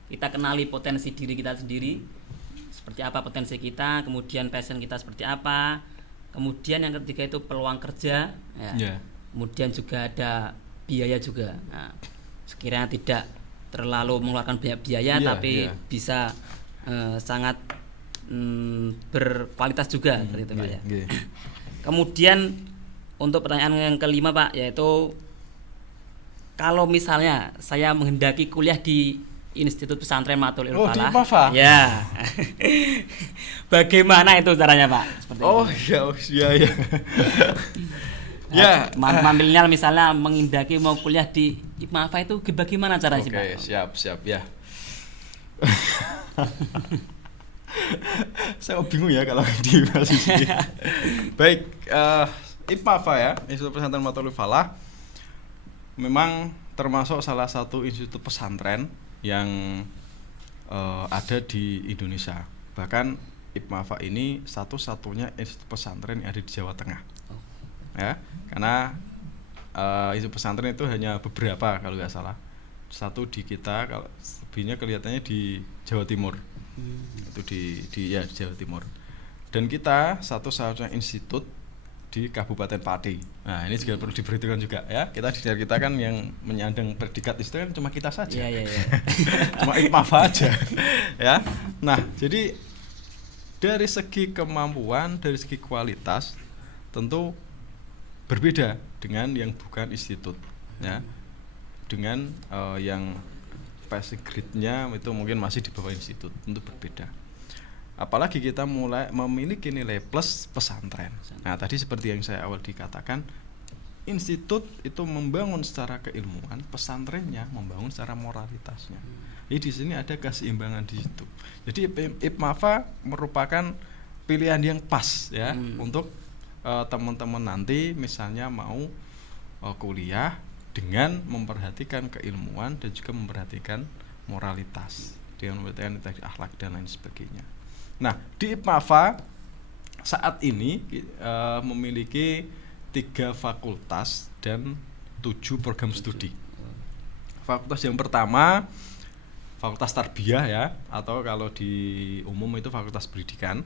kita kenali potensi diri kita sendiri, seperti apa potensi kita, kemudian passion kita seperti apa, kemudian yang ketiga itu peluang kerja ya. Kemudian juga ada biaya juga. Nah, sekiranya tidak terlalu mengeluarkan banyak biaya tapi bisa sangat berkualitas juga seperti itu Pak ya. Kemudian untuk pertanyaan yang kelima Pak, yaitu kalau misalnya saya menghendaki kuliah di Institut Pesantren Matul Ilmu Falah. Di Mafa? Ya. Bagaimana itu caranya Pak? Seperti iya. Ya, milenial misalnya menghendaki mau kuliah di IPMAFA itu bagaimana caranya Pak? Oke, siap ya. Saya bingung ya kalau di posisi. Baik, IPMAFA ya, Institut Pesantren Matul Ilmu Falah, memang termasuk salah satu institut pesantren yang ada di Indonesia. Bahkan IPMAFA ini satu-satunya institut pesantren yang ada di Jawa Tengah. Ya, karena institut pesantren itu hanya beberapa kalau nggak salah. Satu di kita, kalau lebihnya kelihatannya di Jawa Timur. Itu di Jawa Timur. Dan kita satu-satunya institut di Kabupaten Pati. Nah, ini juga perlu diperhitungkan juga ya. Kita di daerah kita kan yang menyandang predikat itu kan cuma kita saja. Iya. Cuma IPMAFA aja. Ya. Nah, jadi dari segi kemampuan, dari segi kualitas tentu berbeda dengan yang bukan institut ya. Dengan yang passing grade-nya itu mungkin masih di bawah institut, tentu berbeda. Apalagi kita mulai memiliki nilai plus pesantren. Nah, tadi seperti yang saya awal dikatakan, institut itu membangun secara keilmuan, pesantrennya membangun secara moralitasnya. Jadi di sini ada keseimbangan di situ. Jadi IPMAFA merupakan pilihan yang pas ya untuk teman-teman nanti misalnya mau kuliah dengan memperhatikan keilmuan dan juga memperhatikan moralitas, dengan memperhatikan tadi akhlak dan lain sebagainya. Nah, di IPMAFA saat ini memiliki 3 fakultas dan 7 program studi. Fakultas yang pertama Fakultas Tarbiyah ya, atau kalau di umum itu Fakultas Pendidikan.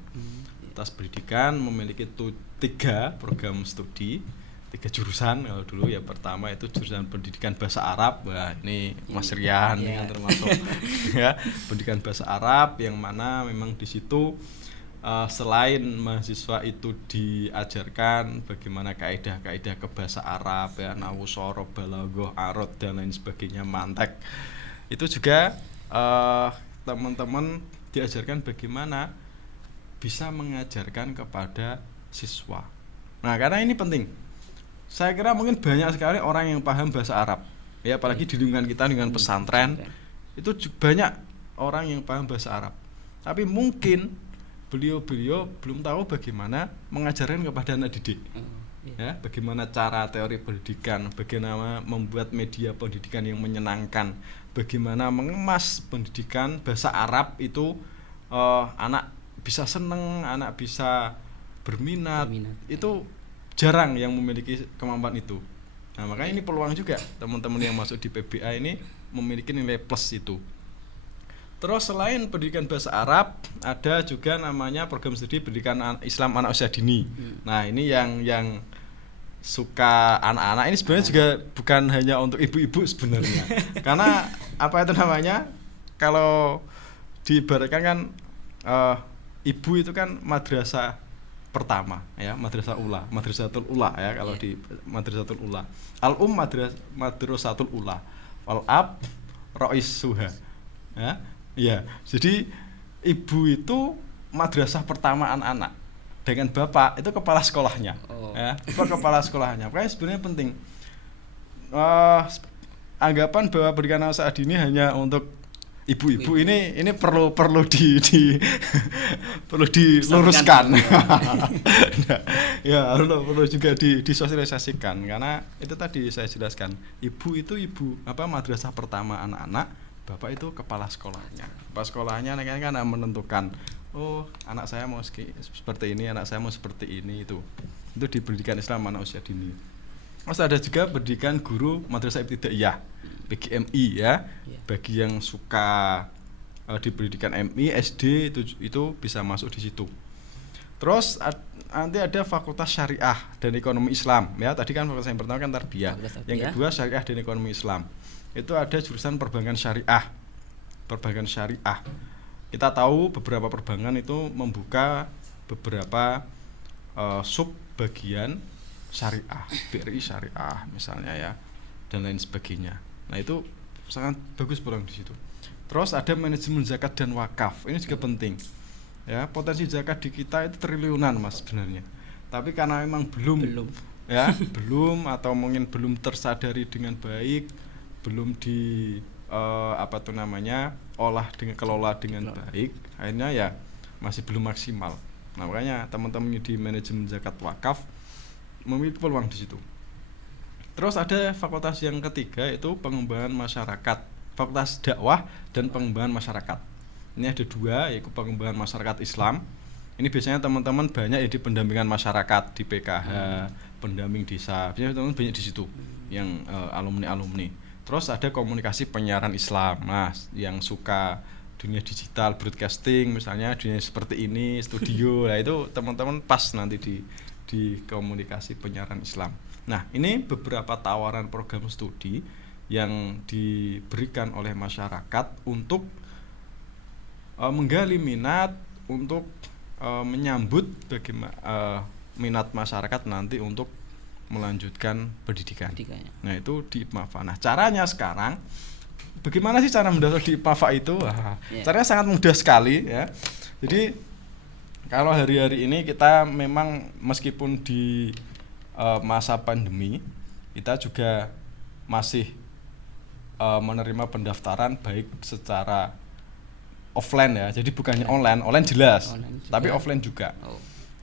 Fakultas Pendidikan memiliki 3 program studi, 3 jurusan. Kalau dulu ya pertama itu jurusan Pendidikan Bahasa Arab. Wah, ini Mas Rian yang termasuk ya, Pendidikan Bahasa Arab, yang mana memang di situ selain mahasiswa itu diajarkan bagaimana kaidah-kaidah ke bahasa Arab ya, nahwu, shoroh, balaghah, arad dan lain sebagainya, mantek. Itu juga teman-teman diajarkan bagaimana bisa mengajarkan kepada siswa. Nah, karena ini penting. Saya kira mungkin banyak sekali orang yang paham bahasa Arab. Ya, apalagi di lingkungan kita dengan pesantren, itu banyak orang yang paham bahasa Arab. Tapi mungkin beliau-beliau belum tahu bagaimana mengajarkan kepada anak didik. Ya, bagaimana cara teori pendidikan, bagaimana membuat media pendidikan yang menyenangkan, bagaimana mengemas pendidikan bahasa Arab itu anak bisa seneng, anak bisa berminat. Itu jarang yang memiliki kemampuan itu. Nah, makanya ini peluang juga teman-teman yang masuk di PBA ini memiliki nilai plus itu. Terus selain pendidikan bahasa Arab, ada juga namanya program studi pendidikan Islam anak usia dini. Nah, ini yang suka anak-anak ini sebenarnya juga bukan hanya untuk ibu-ibu sebenarnya. Karena apa itu namanya? Kalau diibaratkan kan ibu itu kan madrasah pertama ya, madrasatul ula ya, kalau di madrasatul ula. Al-um madrasatul ula. Wal ab raisuha. Ya. Ya, jadi ibu itu madrasah pertama anak-anak, dengan bapak itu kepala sekolahnya. Ya, kepala sekolahnya. Makanya sebenarnya penting. Anggapan bahwa pendidikan anak saat ini hanya untuk ibu-ibu ini perlu perlu diluruskan. Nah, ya, perlu juga disosialisasikan, karena itu tadi saya jelaskan. Ibu itu madrasah pertama anak-anak, bapak itu kepala sekolahnya. Kepala sekolahnya kan menentukan, oh, anak saya mau seperti ini, anak saya mau seperti ini. Itu di pendidikan Islam anak usia dini. Terus ada juga pendidikan guru madrasah ibtidaiyah, PGMI ya. Bagi yang suka di pendidikan MI, SD itu bisa masuk di situ. Terus nanti ada Fakultas Syariah dan Ekonomi Islam ya. Tadi kan fakultas yang pertama kan tarbiyah. Yang kedua Syariah dan Ekonomi Islam. Itu ada jurusan perbankan syariah. Perbankan syariah. Kita tahu beberapa perbankan itu membuka beberapa sub bagian syariah, BRI syariah misalnya ya, dan lain sebagainya. Nah, itu sangat bagus pulang di situ. Terus ada manajemen zakat dan wakaf. Ini juga penting. Ya, potensi zakat di kita itu triliunan, Mas, sebenarnya. Tapi karena memang belum atau mungkin belum tersadari dengan baik, belum olah dengan kelola dengan baik, akhirnya ya masih belum maksimal. Nah, makanya teman-teman di manajemen zakat wakaf memiliki peluang di situ. Terus ada fakultas yang ketiga, itu pengembangan masyarakat, fakultas dakwah dan pengembangan masyarakat. Ini ada 2, yaitu pengembangan masyarakat Islam. Ini biasanya teman-teman banyak di pendampingan masyarakat di PKH, pendamping desa. Biasanya teman-teman banyak di situ yang alumni. Terus ada komunikasi penyiaran Islam. Nah, yang suka dunia digital, broadcasting misalnya, dunia seperti ini, studio. Nah, itu teman-teman pas nanti di komunikasi penyiaran Islam. Nah, ini beberapa tawaran program studi yang diberikan oleh masyarakat untuk menggali minat, untuk menyambut bagaimana minat masyarakat nanti untuk melanjutkan pendidikan. Nah, itu di IPMAFA. Nah, caranya sekarang bagaimana sih cara mendaftar di IPMAFA itu? Caranya sangat mudah sekali ya. Jadi kalau hari-hari ini kita memang meskipun di masa pandemi, kita juga masih menerima pendaftaran baik secara offline ya. Jadi bukannya online jelas, tapi offline juga.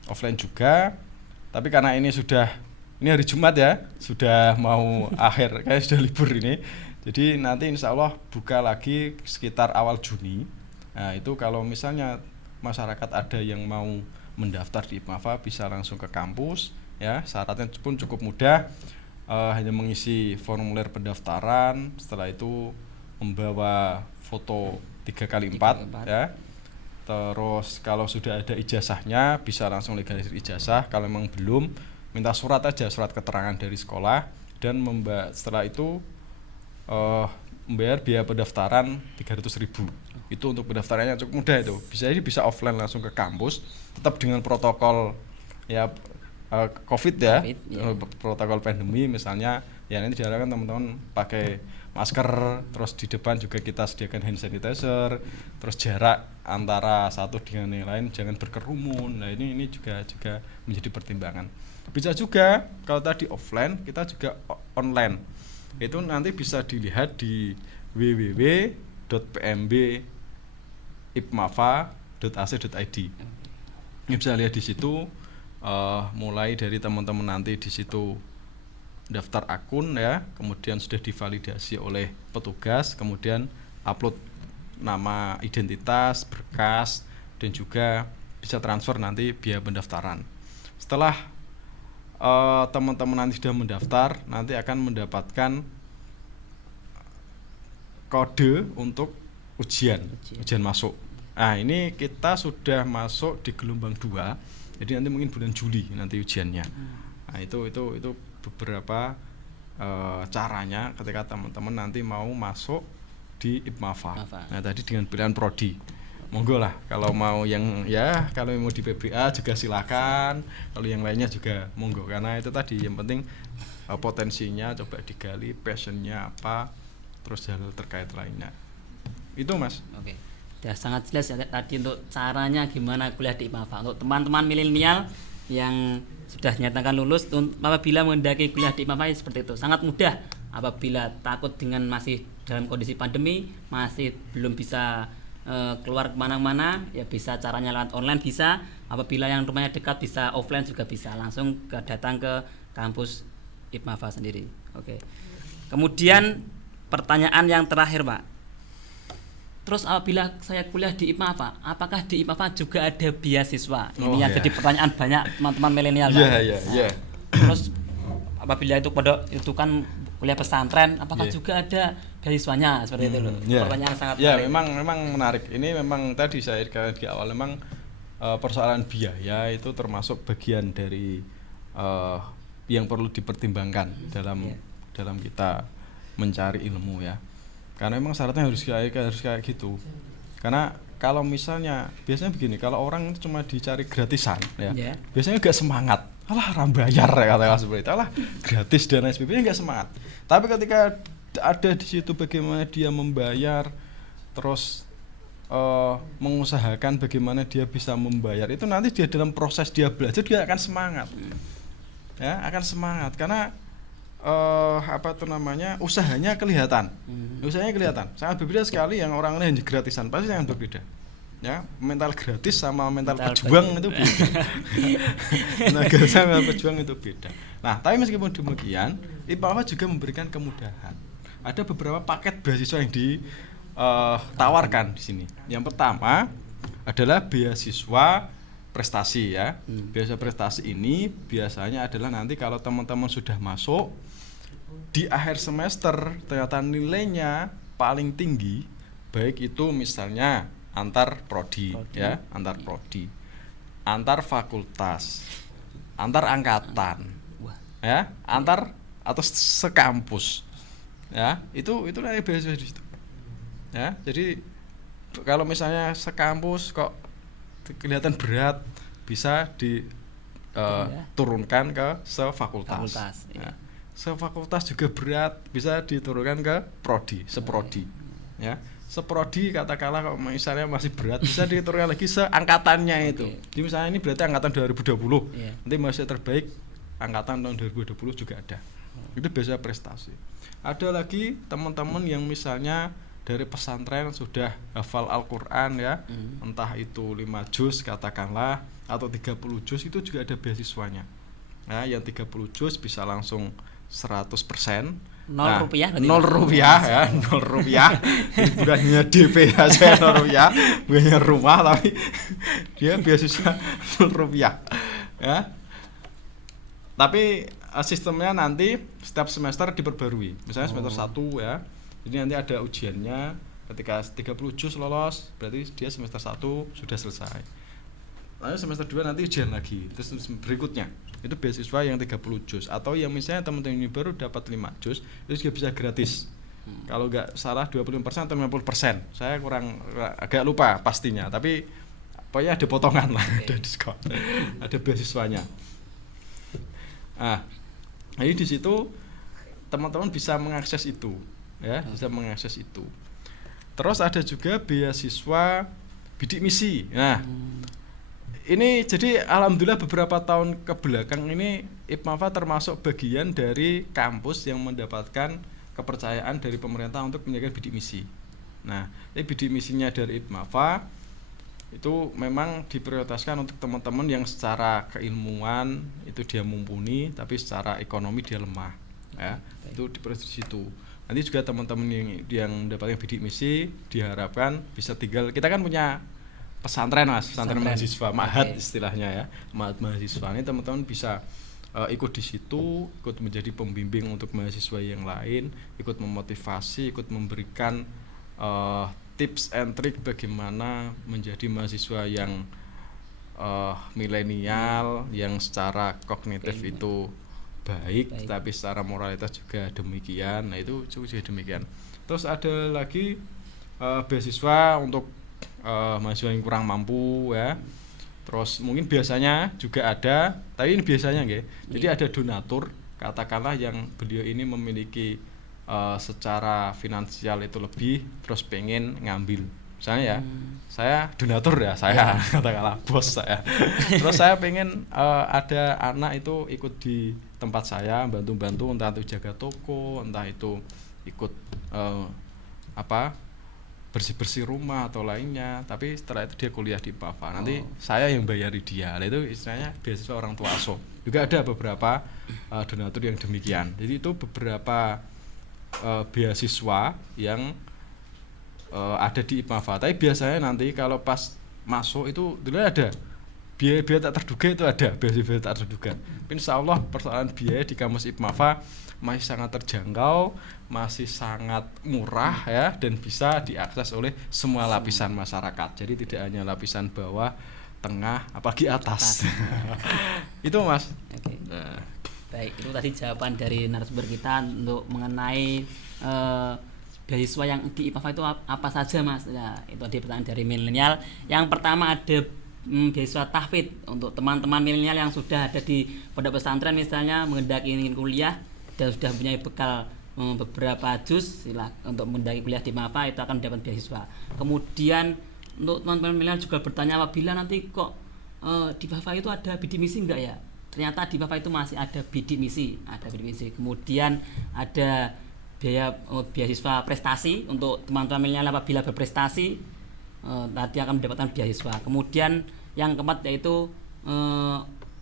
Offline juga. Tapi karena ini sudah ini hari Jumat ya, sudah mau akhir, kayak sudah libur ini. Jadi nanti insya Allah buka lagi sekitar awal Juni. Nah itu kalau misalnya masyarakat ada yang mau mendaftar di IPMAFA bisa langsung ke kampus ya, syaratnya pun cukup mudah, hanya mengisi formulir pendaftaran, setelah itu membawa foto 3x4 ya. Terus kalau sudah ada ijazahnya bisa langsung legalisir ijazah, kalau memang belum minta surat aja, surat keterangan dari sekolah, dan setelah itu membayar biaya pendaftaran 300.000. Itu untuk pendaftarannya cukup mudah itu. Bisa offline langsung ke kampus, tetap dengan protokol ya COVID ya, protokol pandemi misalnya. Ya nanti diharapkan teman-teman pakai masker, terus di depan juga kita sediakan hand sanitizer, terus jarak antara satu dengan yang lain jangan berkerumun. Nah ini juga menjadi pertimbangan. Bisa juga kalau tadi offline, kita juga online. Itu nanti bisa dilihat di www.pmbipmafa.ac.id. Ini bisa lihat di situ, mulai dari teman-teman nanti di situ daftar akun ya, kemudian sudah divalidasi oleh petugas, kemudian upload nama, identitas, berkas, dan juga bisa transfer nanti biaya pendaftaran. Setelah teman-teman nanti sudah mendaftar, nanti akan mendapatkan kode untuk ujian masuk. Nah ini kita sudah masuk di gelombang 2, jadi nanti mungkin bulan Juli nanti ujiannya. Nah itu beberapa caranya ketika teman-teman nanti mau masuk di IPMAFA. Nah tadi dengan pilihan prodi, monggo lah kalau mau kalau mau di PBA juga silakan, kalau yang lainnya juga monggo, karena itu tadi yang penting potensinya coba digali, passionnya apa, terus hal terkait lainnya itu Mas. Oke. Ya sangat jelas ya tadi untuk caranya gimana kuliah di IPMAFA. Untuk teman-teman milenial yang sudah nyatakan lulus, apabila mendaki kuliah di IPMAFA seperti itu sangat mudah. Apabila takut dengan masih dalam kondisi pandemi, masih belum bisa keluar kemana-mana, ya bisa caranya lewat online bisa. Apabila yang rumahnya dekat bisa offline juga bisa, langsung datang ke kampus IPMAFA sendiri. Oke. Kemudian pertanyaan yang terakhir Pak, terus apabila saya kuliah di IPMAFA, apakah di IPMAFA juga ada beasiswa? Ini yang jadi pertanyaan banyak teman-teman milenial Pak. Iya. Terus apabila itu kan kuliah pesantren, apakah juga ada beasiswanya seperti itu loh? Pertanyaan sangat menarik. Memang menarik. Ini memang tadi saya di awal memang persoalan biaya itu termasuk bagian dari yang perlu dipertimbangkan dalam kita mencari ilmu ya. Karena memang syaratnya harus kayak gitu. Karena kalau misalnya biasanya begini, kalau orang itu cuma dicari gratisan ya, biasanya gak semangat. Alah rambayar ya kata seperti itu, alah gratis dan lain sebagainya, nggak semangat. Tapi ketika ada di situ bagaimana dia membayar, terus mengusahakan bagaimana dia bisa membayar, itu nanti dia dalam proses dia belajar dia akan semangat, ya akan semangat karena usahanya kelihatan, sangat berbeda sekali yang orang lain gratisan, pasti sangat berbeda. Ya, mental gratis sama mental pejuang itu beda. Mental gratis sama pejuang itu beda. Nah, tapi meskipun demikian, IPMAFA juga memberikan kemudahan. Ada beberapa paket beasiswa yang ditawarkan di sini. Yang pertama adalah beasiswa prestasi ya. Beasiswa prestasi ini biasanya adalah nanti kalau teman-teman sudah masuk di akhir semester ternyata nilainya paling tinggi, baik itu misalnya antar prodi, antar fakultas, antar angkatan, ya, antar atau sekampus, ya, itu nanti beasiswa di situ, ya. Jadi kalau misalnya sekampus kok kelihatan berat, bisa diturunkan ke sefakultas. Ya. Sefakultas juga berat, bisa diturunkan ke prodi, seprodi, ya. Seprodi katakanlah kalau misalnya masih berat bisa diturunkan lagi seangkatannya itu. Jadi misalnya ini berarti angkatan 2020. Nanti masih terbaik angkatan tahun 2020 juga ada. Itu biasa prestasi. Ada lagi teman-teman yang misalnya dari pesantren sudah hafal Al-Qur'an ya. Entah itu 5 juz katakanlah atau 30 juz, itu juga ada beasiswanya. Nah, yang 30 juz bisa langsung 100%. 0 rupiah berarti, 0 Pak? rupiah ya, 0 rupiah. Jadi bukan hanya DP saja 0 rupiah, bukan hanya rumah tapi dia beasiswa 0 rupiah. Ya. Tapi sistemnya nanti setiap semester diperbarui. Misalnya semester 1 ya. Jadi nanti ada ujiannya, ketika 30 juz lolos, berarti dia semester 1 sudah selesai. Lalu semester 2 nanti ujian lagi. Terus berikutnya itu beasiswa yang 30 juz, atau yang misalnya teman-teman ini baru dapat 5 juz, itu juga bisa gratis. Kalau nggak salah 25% atau 50%. Saya agak lupa pastinya, tapi pokoknya ada potongan lah, ada diskon. Ada beasiswanya. Jadi di situ teman-teman bisa mengakses itu, ya, bisa mengakses itu. Terus ada juga beasiswa bidik misi. Nah, ini jadi alhamdulillah beberapa tahun ke belakang ini IPMAFA termasuk bagian dari kampus yang mendapatkan kepercayaan dari pemerintah untuk menyediakan bidik misi. Nah, bidik misinya dari IPMAFA itu memang diprioritaskan untuk teman-teman yang secara keilmuan itu dia mumpuni, tapi secara ekonomi dia lemah. Ya, itu diprioritaskan di situ. Nanti juga teman-teman yang mendapatkan bidik misi diharapkan bisa tinggal, kita kan punya pesantren Mas, pesantren mahasiswa, ma'had istilahnya ya. Ma'had mahasiswa ini teman-teman bisa ikut di situ, ikut menjadi pembimbing untuk mahasiswa yang lain, ikut memotivasi, ikut memberikan tips and trick bagaimana menjadi mahasiswa yang milenial, yang secara kognitif itu baik, tapi secara moralitas juga demikian. Nah, itu juga demikian. Terus ada lagi beasiswa untuk mahasiswa yang kurang mampu ya. Terus mungkin biasanya juga ada, tapi ini biasanya nggih. Jadi ada donatur, katakanlah yang beliau ini memiliki secara finansial itu lebih, terus pengen ngambil. Misalnya ya, saya donatur ya, saya katakanlah bos saya. Terus saya pengen ada anak itu ikut di tempat saya, bantu-bantu, entah itu jaga toko, entah itu ikut bersih-bersih rumah atau lainnya, tapi setelah itu dia kuliah di IPMAFA. Nanti saya yang bayari dia. Nah, itu istilahnya beasiswa orang tua asuh. Juga ada beberapa donatur yang demikian. Jadi itu beberapa beasiswa yang ada di IPMAFA. Tapi biasanya nanti kalau pas masuk itu dulu ada biaya-biaya tak terduga, itu ada biaya-biaya tak terduga. Insya Allah persoalan biaya di kampus IPMAFA masih sangat terjangkau, masih sangat murah ya, dan bisa diakses oleh semua lapisan masyarakat. Jadi tidak hanya lapisan bawah, tengah, apalagi atas. Itu Mas. Oke. Baik, itu tadi jawaban dari narasumber kita untuk mengenai beasiswa yang di IPMAFA itu apa saja Mas. Ya, itu tadi pertanyaan dari milenial. Yang pertama ada beasiswa tahfidz untuk teman-teman milenial yang sudah ada di pondok pesantren misalnya, menghendaki ingin kuliah dan sudah punya bekal beberapa juz untuk mendaki kuliah di IPMAFA, itu akan mendapat beasiswa. Kemudian untuk teman-teman milenial juga bertanya, apabila nanti kok di IPMAFA itu ada bidik misi enggak ya? Ternyata di IPMAFA itu masih ada bidik misi, Kemudian ada biaya beasiswa prestasi untuk teman-teman milenial apabila berprestasi nanti akan mendapatkan beasiswa. Kemudian yang keempat yaitu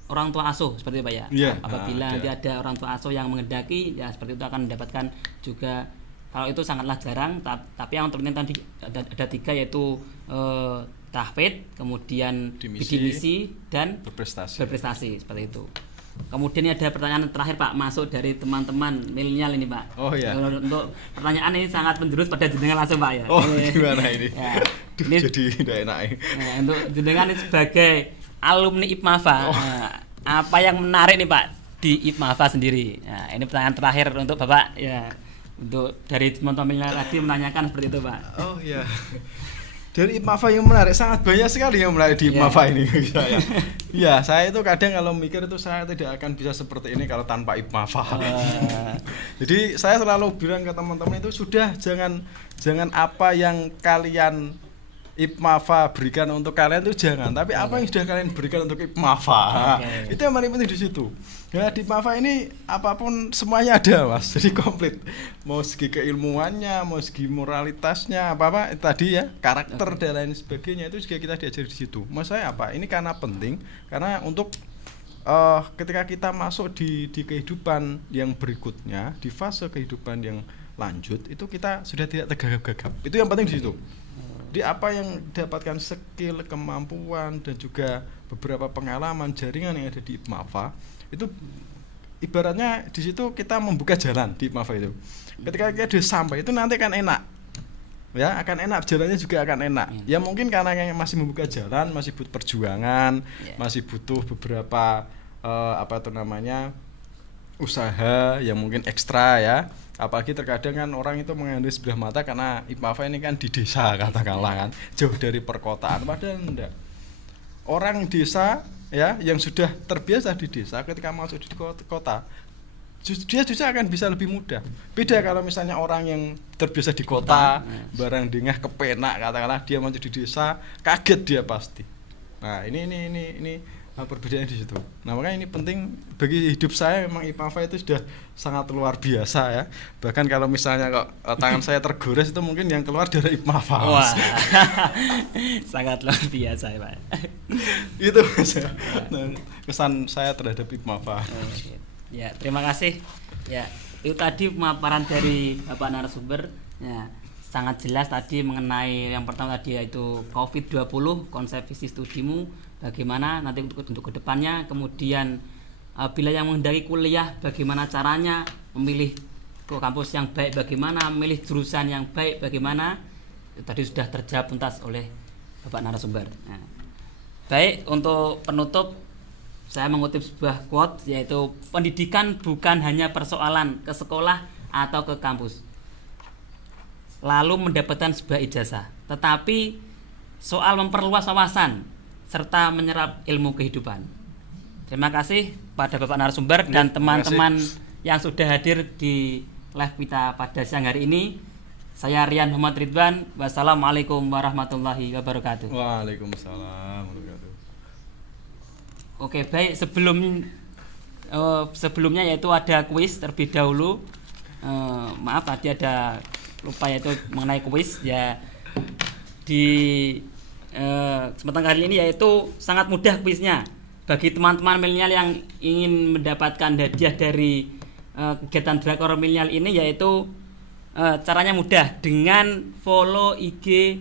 orang tua asuh, seperti itu Pak ya. Apabila nanti ada orang tua asuh yang menghendaki, ya seperti itu akan mendapatkan juga. Kalau itu sangatlah jarang, tapi yang terpenting tadi ada tiga, yaitu tahfidz, kemudian bidik misi dan berprestasi seperti itu. Kemudian ada pertanyaan terakhir Pak, masuk dari teman-teman milenial ini Pak. Oh iya. Untuk pertanyaan ini sangat menjurus pada jenengan langsung Pak ya. Oh gimana ini? Ya. Ini jadi tidak enak ini. Nah, untuk jenengan sebagai alumni IPMAFA, apa yang menarik nih Pak di IPMAFA sendiri? Nah, ini pertanyaan terakhir untuk Bapak ya. Untuk dari teman-teman milenial tadi menanyakan seperti itu Pak. Oh iya. Dari IPMAFA yang menarik, sangat banyak sekali yang menarik di IPMAFA ini saya. Ya, saya itu kadang kalau mikir itu saya tidak akan bisa seperti ini kalau tanpa IPMAFA. Jadi saya selalu bilang ke teman-teman itu sudah jangan apa yang kalian IPMAFA berikan untuk kalian itu jangan, tapi apa yang sudah kalian berikan untuk IPMAFA. Itu yang paling penting di situ. Ya, di IPMAFA ini apapun semuanya ada Mas, jadi komplit. Mau segi keilmuannya, mau segi moralitasnya, apa tadi ya, karakter dan lain sebagainya, itu juga kita diajari di situ. Mas saya apa? Ini karena penting, karena untuk ketika kita masuk di kehidupan yang berikutnya, di fase kehidupan yang lanjut, itu kita sudah tidak tergagap-gagap. Itu yang penting di situ. Di apa yang didapatkan skill, kemampuan dan juga beberapa pengalaman jaringan yang ada di IPMAFA itu ibaratnya di situ kita membuka jalan di IPMAFA itu. Ketika kita sudah sampai itu nanti akan enak. Ya, akan enak, jalannya juga akan enak. Ya mungkin karena yang masih membuka jalan, masih butuh perjuangan, masih butuh beberapa usaha yang mungkin ekstra ya. Apalagi terkadang kan orang itu mengambil sebelah mata karena IPMAFA ini kan di desa katakanlah kan, jauh dari perkotaan, padahal enggak. Orang desa ya yang sudah terbiasa di desa ketika masuk di kota dia juga akan bisa lebih mudah. Beda kalau misalnya orang yang terbiasa di kota, barang dengah kepenak katakanlah dia masuk di desa, kaget dia pasti. Nah, ini perbedaannya di situ. Nah, makanya ini penting bagi hidup saya, memang IPMAFA itu sudah sangat luar biasa ya. Bahkan kalau misalnya kok tangan saya tergores itu mungkin yang keluar dari IPMAFA. Wah. Sangat luar biasa ya, Pak. Itu kesan saya terhadap IPMAFA. Ya, terima kasih. Ya, itu tadi pemaparan dari Bapak narasumber. Ya, sangat jelas tadi mengenai yang pertama tadi yaitu COVID-20, konsep visi studimu, bagaimana nanti untuk kedepannya, kemudian bila yang menghendaki kuliah bagaimana caranya memilih ke kampus yang baik, bagaimana memilih jurusan yang baik, bagaimana tadi sudah terjawab tuntas oleh Bapak narasumber. Nah, baik, untuk penutup saya mengutip sebuah quote yaitu pendidikan bukan hanya persoalan ke sekolah atau ke kampus lalu mendapatkan sebuah ijazah, tetapi soal memperluas wawasan serta menyerap ilmu kehidupan. Terima kasih pada Bapak narasumber dan teman-teman yang sudah hadir di live kita pada siang hari ini. Saya Rian Muhammad Ridwan. Wassalamualaikum warahmatullahi wabarakatuh. Waalaikumsalam warahmatullahi wabarakatuh. Oke, baik, sebelumnya yaitu ada kuis terlebih dahulu. Maaf tadi ada lupa yaitu mengenai kuis ya. Di kesempatan kali ini yaitu sangat mudah kuisnya bagi teman-teman milenial yang ingin mendapatkan hadiah dari kegiatan Drakor Milenial ini, yaitu caranya mudah dengan follow IG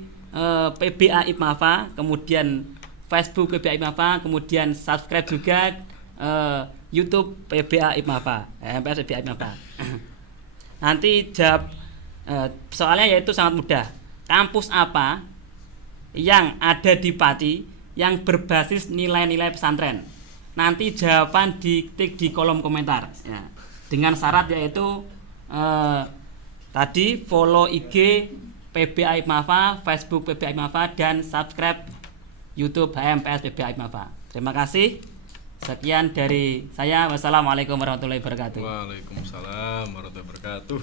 PBA IPMAFA, kemudian Facebook PBA IPMAFA, kemudian subscribe juga YouTube PBA IPMAFA, MPS PBA IPMAFA. Nanti jawab soalnya yaitu sangat mudah. Kampus apa yang ada di Pati yang berbasis nilai-nilai pesantren? Nanti jawaban diketik di kolom komentar ya. Dengan syarat yaitu tadi follow IG PBA IPMAFA, Facebook PBA IPMAFA, dan subscribe YouTube HMPS PBA IPMAFA. Terima kasih. Sekian dari saya. Wassalamualaikum warahmatullahi wabarakatuh. Waalaikumsalam warahmatullahi wabarakatuh.